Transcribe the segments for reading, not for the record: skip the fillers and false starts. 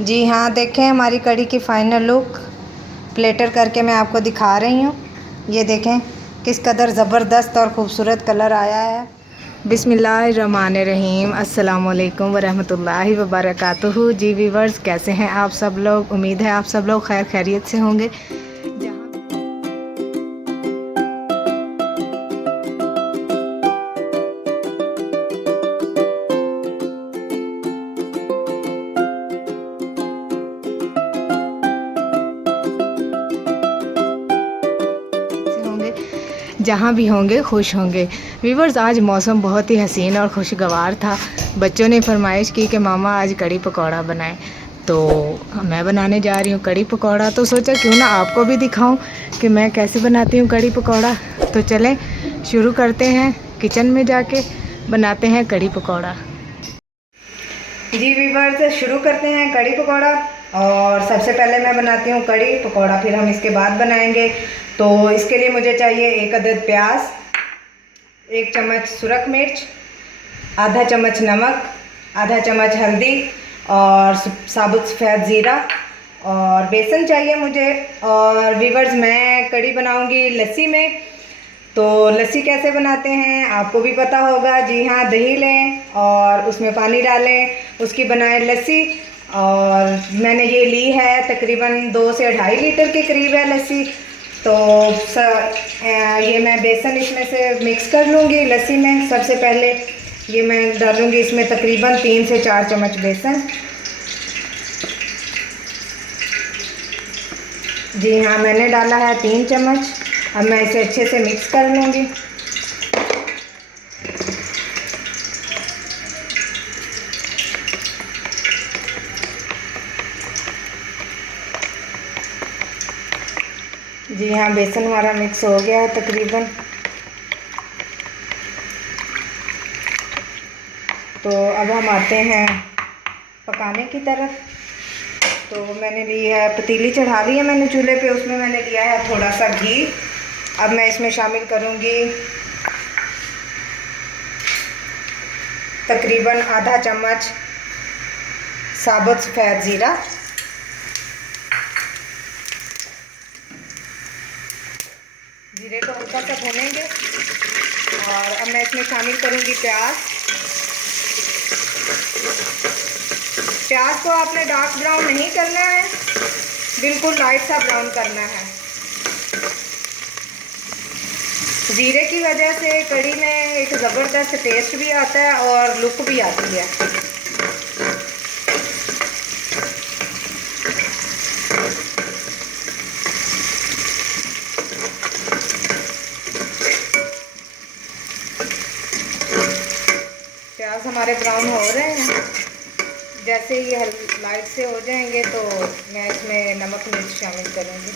जी हाँ, देखें हमारी कड़ी की फ़ाइनल लुक प्लेटर करके मैं आपको दिखा रही हूँ। ये देखें किस कदर ज़बरदस्त और ख़ूबसूरत कलर आया है। बिस्मिल्लाहिर्रहमानिर्रहीम, अस्सलामुअलैकुम वरहमतुल्लाहि वबरकातुहू। जी व्यूअर्स, कैसे हैं आप सब लोग? उम्मीद है आप सब लोग खैर खैरियत से होंगे। जहाँ भी होंगे खुश होंगे। व्यूअर्स, आज मौसम बहुत ही हसीन और खुशगवार था। बच्चों ने फरमाइश की कि मामा आज कड़ी पकौड़ा बनाएं, तो मैं बनाने जा रही हूँ कड़ी पकौड़ा। तो सोचा क्यों ना आपको भी दिखाऊं कि मैं कैसे बनाती हूँ कड़ी पकौड़ा। तो चलें शुरू करते हैं, किचन में जाके बनाते हैं कड़ी पकौड़ा। जी व्यूअर्स, शुरू करते हैं कड़ी पकौड़ा। और सबसे पहले मैं बनाती हूँ कड़ी पकौड़ा, फिर हम इसके बाद बनाएंगे। तो इसके लिए मुझे चाहिए 1 अदद प्याज, 1 चम्मच सुरख मिर्च, आधा चम्मच नमक, आधा चम्मच हल्दी और साबुत सफ़ेद ज़ीरा और बेसन चाहिए मुझे। और व्यूअर्स, मैं कड़ी बनाऊँगी लस्सी में। तो लस्सी कैसे बनाते हैं आपको भी पता होगा। जी हाँ, दही लें और उसमें पानी डालें, उसकी बनाएं लस्सी। और मैंने ये ली है तकरीबन 2 से 2.5 लीटर के करीब है लस्सी। तो ये मैं बेसन इसमें से मिक्स कर लूँगी लस्सी में। सबसे पहले ये मैं डालूँगी इसमें तकरीबन 3 से 4 चम्मच बेसन। जी हाँ, मैंने डाला है 3 चम्मच। अब मैं इसे अच्छे से मिक्स कर लूँगी। जी हाँ, बेसन हमारा मिक्स हो गया है तकरीबन। तो अब हम आते हैं पकाने की तरफ। तो मैंने ली है पतीली, चढ़ा ली है मैंने चूल्हे पे, उसमें मैंने लिया है थोड़ा सा घी। अब मैं इसमें शामिल करूँगी तकरीबन आधा चम्मच साबुत सफ़ेद ज़ीरा, जीरे को हल्का सा भूनेंगे। और अब मैं इसमें शामिल करूँगी प्याज। प्याज को आपने डार्क ब्राउन नहीं करना है, बिल्कुल लाइट सा ब्राउन करना है। जीरे की वजह से कड़ी में एक ज़बरदस्त टेस्ट भी आता है और लुक भी आती है। प्याज हमारे ब्राउन हो रहे हैं। जैसे ये लाइट से हो जाएंगे तो मैं इसमें नमक मिर्च शामिल करूँगी।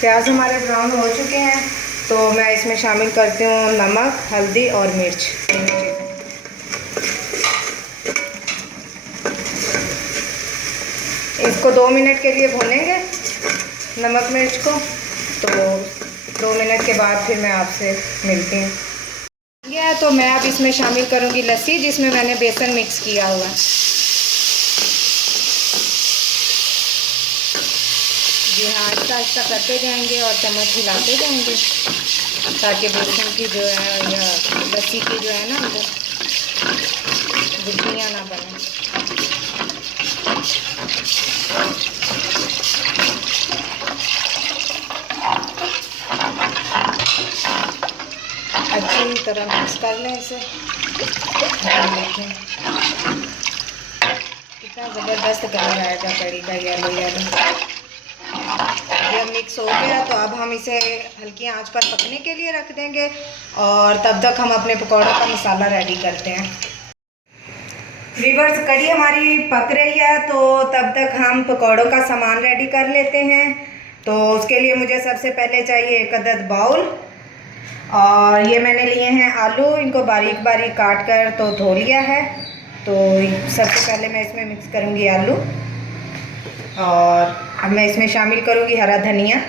प्याज हमारे ब्राउन हो चुके हैं, तो मैं इसमें शामिल करती हूँ नमक, हल्दी और मिर्च। इसको 2 मिनट के लिए भूनेंगे नमक मिर्च को। तो 2 मिनट के बाद फिर मैं आपसे मिलती हूँ। यह तो मैं अब इसमें शामिल करूँगी लस्सी, जिसमें मैंने बेसन मिक्स किया हुआ है। जी हाँ, आहिस्ता आहिस्ता करते जाएंगे और चम्मच हिलाते जाएंगे ताकि बेसन की जो है या लस्सी की जो है ना वो गुठलियाँ ना बने। अच्छी तरह मिक्स कर लें इसे। देखें कितना ज़बरदस्त कलर आएगा कड़ी का, येलो येलो। जब मिक्स हो गया तो अब हम इसे हल्की आंच पर पकने के लिए रख देंगे और तब तक हम अपने पकौड़ों का मसाला रेडी करते हैं। व्यूअर्स, कड़ी हमारी पक रही है, तो तब तक हम पकौड़ों का सामान रेडी कर लेते हैं। तो उसके लिए मुझे सबसे पहले चाहिए 1 अदद बाउल और ये मैंने लिए हैं आलू, इनको बारीक बारीक काट कर तो धो लिया है। तो सबसे पहले मैं इसमें मिक्स करूँगी आलू, और अब मैं इसमें शामिल करूँगी हरा धनिया,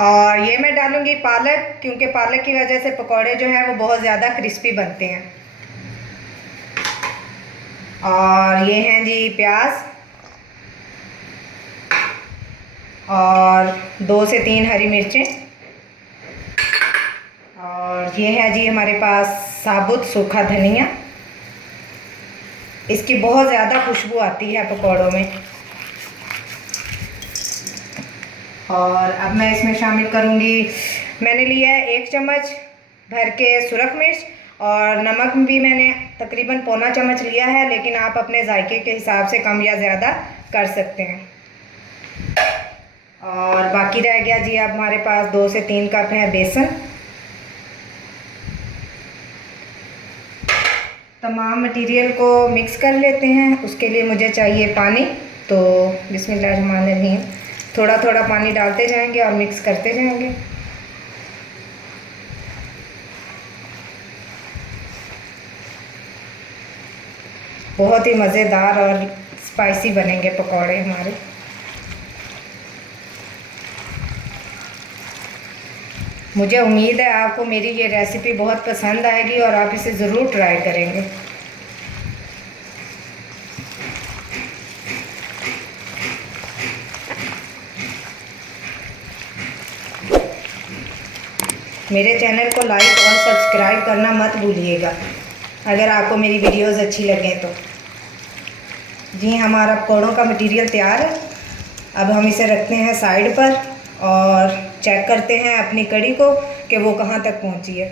और ये मैं डालूँगी पालक, क्योंकि पालक की वजह से पकौड़े जो हैं वो बहुत ज़्यादा क्रिस्पी बनते हैं। और ये हैं जी प्याज, और 2 से 3 हरी मिर्चें, और ये है जी हमारे पास साबुत सूखा धनिया। इसकी बहुत ज़्यादा खुशबू आती है पकौड़ों में। और अब मैं इसमें शामिल करूँगी, मैंने लिया है 1 चम्मच भर के सुरख मिर्च, और नमक भी मैंने तकरीबन पौना चम्मच लिया है, लेकिन आप अपने जायके के हिसाब से कम या ज़्यादा कर सकते हैं। और बाकी रह गया जी अब हमारे पास 2 से 3 कप है बेसन। तमाम मटेरियल को मिक्स कर लेते हैं। उसके लिए मुझे चाहिए पानी, तो बिस्मिल्लाहिर्रहमानिर्रहीम थोड़ा थोड़ा पानी डालते जाएंगे और मिक्स करते जाएंगे। बहुत ही मज़ेदार और स्पाइसी बनेंगे पकौड़े हमारे। मुझे उम्मीद है आपको मेरी ये रेसिपी बहुत पसंद आएगी और आप इसे ज़रूर ट्राई करेंगे। मेरे चैनल को लाइक और सब्सक्राइब करना मत भूलिएगा अगर आपको मेरी वीडियोस अच्छी लगें तो। जी हमारा पकौड़ों का मटेरियल तैयार है। अब हम इसे रखते हैं साइड पर और चेक करते हैं अपनी कड़ी को कि वो कहाँ तक पहुँची है।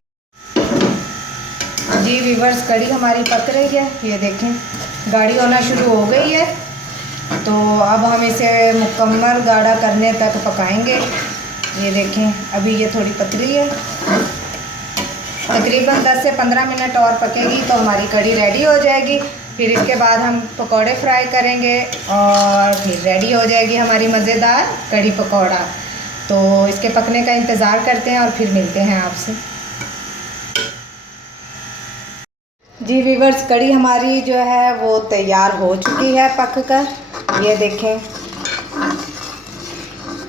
जी व्यूअर्स, कड़ी हमारी पक रही है, ये देखें गाढ़ी होना शुरू हो गई है। तो अब हम इसे मुकम्मल गाढ़ा करने तक पकाएंगे। ये देखें अभी ये थोड़ी पतली है, तकरीबन 10 से 15 मिनट और पकेगी तो हमारी कड़ी रेडी हो जाएगी। फिर इसके बाद हम पकोड़े फ्राई करेंगे और फिर रेडी हो जाएगी हमारी मज़ेदार कड़ी पकौड़ा। तो इसके पकने का इंतज़ार करते हैं और फिर मिलते हैं आपसे। जी व्यूअर्स, कड़ी हमारी जो है वो तैयार हो चुकी है पक कर, ये देखें।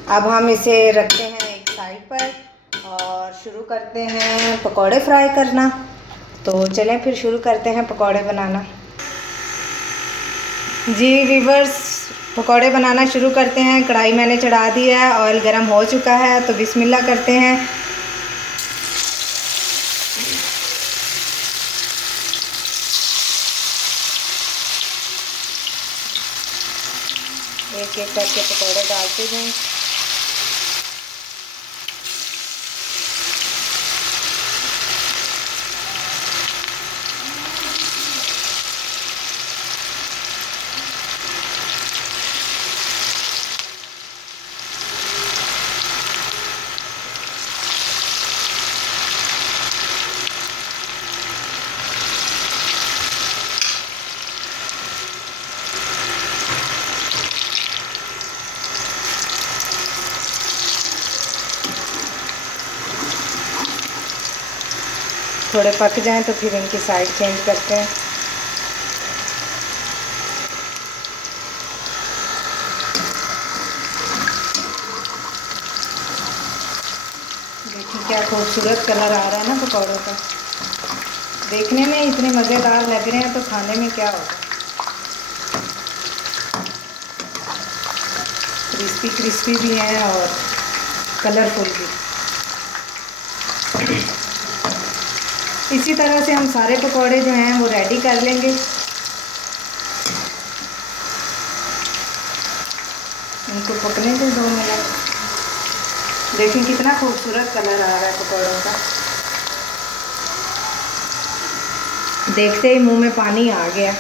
अब हम इसे रखते हैं एक साइड पर और शुरू करते हैं पकोड़े फ्राई करना। तो चलें फिर शुरू करते हैं पकोड़े बनाना। जी व्यूअर्स, पकोड़े बनाना शुरू करते हैं। कढ़ाई मैंने चढ़ा दी है, ऑयल गरम हो चुका है, तो बिस्मिल्लाह करते हैं। एक एक करके पकोड़े डालते जाएं। थोड़े पक जाएं तो फिर इनकी साइड चेंज करते हैं। देखिए क्या खूबसूरत कलर आ रहा है ना पकौड़ों का। देखने में इतने मज़ेदार लग रहे हैं तो खाने में क्या होगा। क्रिस्पी क्रिस्पी भी हैं और कलरफुल भी। इसी तरह से हम सारे पकौड़े जो हैं वो रेडी कर लेंगे। इनको पकने के 2 मिनट। देखिए कितना खूबसूरत कलर आ रहा है पकौड़ों का। देखते ही मुंह में पानी आ गया।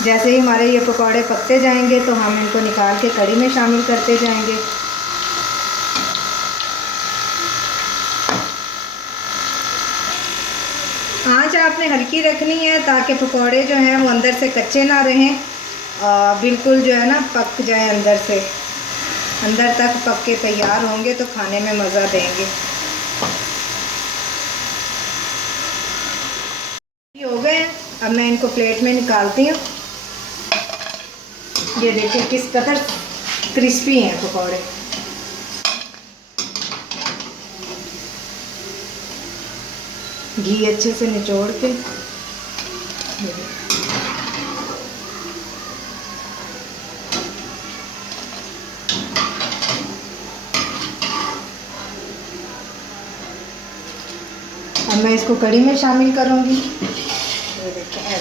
जैसे ही हमारे ये पकौड़े पकते जाएंगे तो हम इनको निकाल के कड़ी में शामिल करते जाएंगे। आँच आपने हल्की रखनी है ताकि पकौड़े जो हैं वो अंदर से कच्चे ना रहें, बिल्कुल जो है ना पक जाए, अंदर तक पक के तैयार होंगे तो खाने में मज़ा देंगे। ये हो गए हैं, अब मैं इनको प्लेट में निकालती हूँ। ये देखिए किस कदर क्रिस्पी हैं पकौड़े। घी अच्छे से निचोड़ के अब मैं इसको कढ़ी में शामिल करूँगी। ये देखिए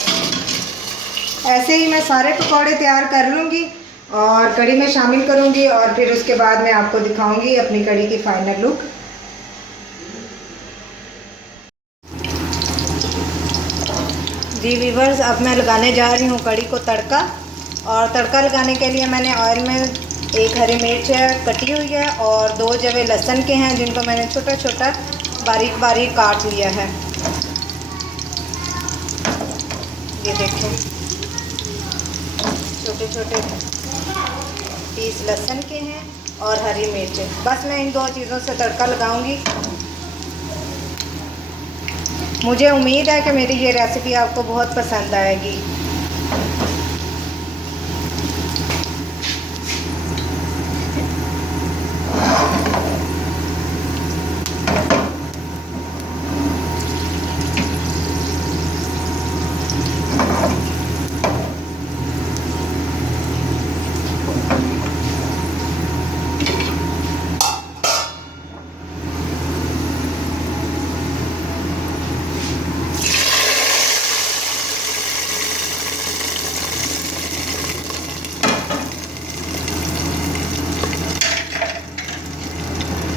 ऐसे ही मैं सारे पकौड़े तैयार कर लूँगी और कढ़ी में शामिल करूँगी और फिर उसके बाद मैं आपको दिखाऊँगी अपनी कढ़ी की फाइनल लुक। जी व्यूअर्स, अब मैं लगाने जा रही हूँ कढ़ी को तड़का। और तड़का लगाने के लिए मैंने ऑयल में एक हरी मिर्च कटी हुई है और 2 जवे लहसुन के हैं जिनको मैंने छोटा छोटा बारीक बारीक काट लिया है। ये देखो छोटे छोटे पीस लहसुन के हैं और हरी मिर्च। बस मैं इन 2 चीज़ों से तड़का लगाऊंगी। मुझे उम्मीद है कि मेरी ये रेसिपी आपको बहुत पसंद आएगी।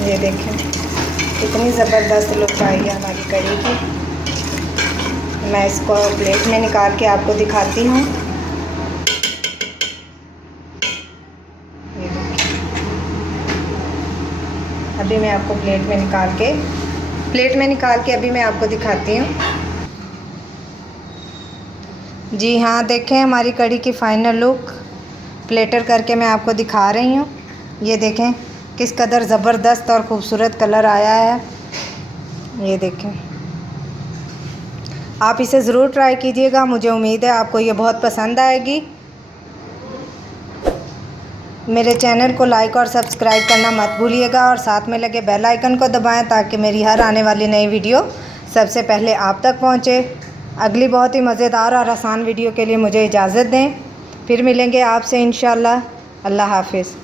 ये देखें कितनी ज़बरदस्त लुक आई है हमारी कढ़ी की। मैं इसको प्लेट में निकाल के आपको दिखाती हूँ। ये देखिए अभी मैं आपको प्लेट में निकाल के अभी मैं आपको दिखाती हूँ। जी हाँ, देखें हमारी कढ़ी की फाइनल लुक प्लेटर करके मैं आपको दिखा रही हूँ। ये देखें किस कदर ज़बरदस्त और ख़ूबसूरत कलर आया है। ये देखें, आप इसे ज़रूर ट्राई कीजिएगा। मुझे उम्मीद है आपको ये बहुत पसंद आएगी। मेरे चैनल को लाइक और सब्सक्राइब करना मत भूलिएगा और साथ में लगे बेल आइकन को दबाएं ताकि मेरी हर आने वाली नई वीडियो सबसे पहले आप तक पहुंचे। अगली बहुत ही मज़ेदार और आसान वीडियो के लिए मुझे इजाज़त दें। फिर मिलेंगे आपसे इंशाअल्लाह। अल्लाह हाफ़िज़।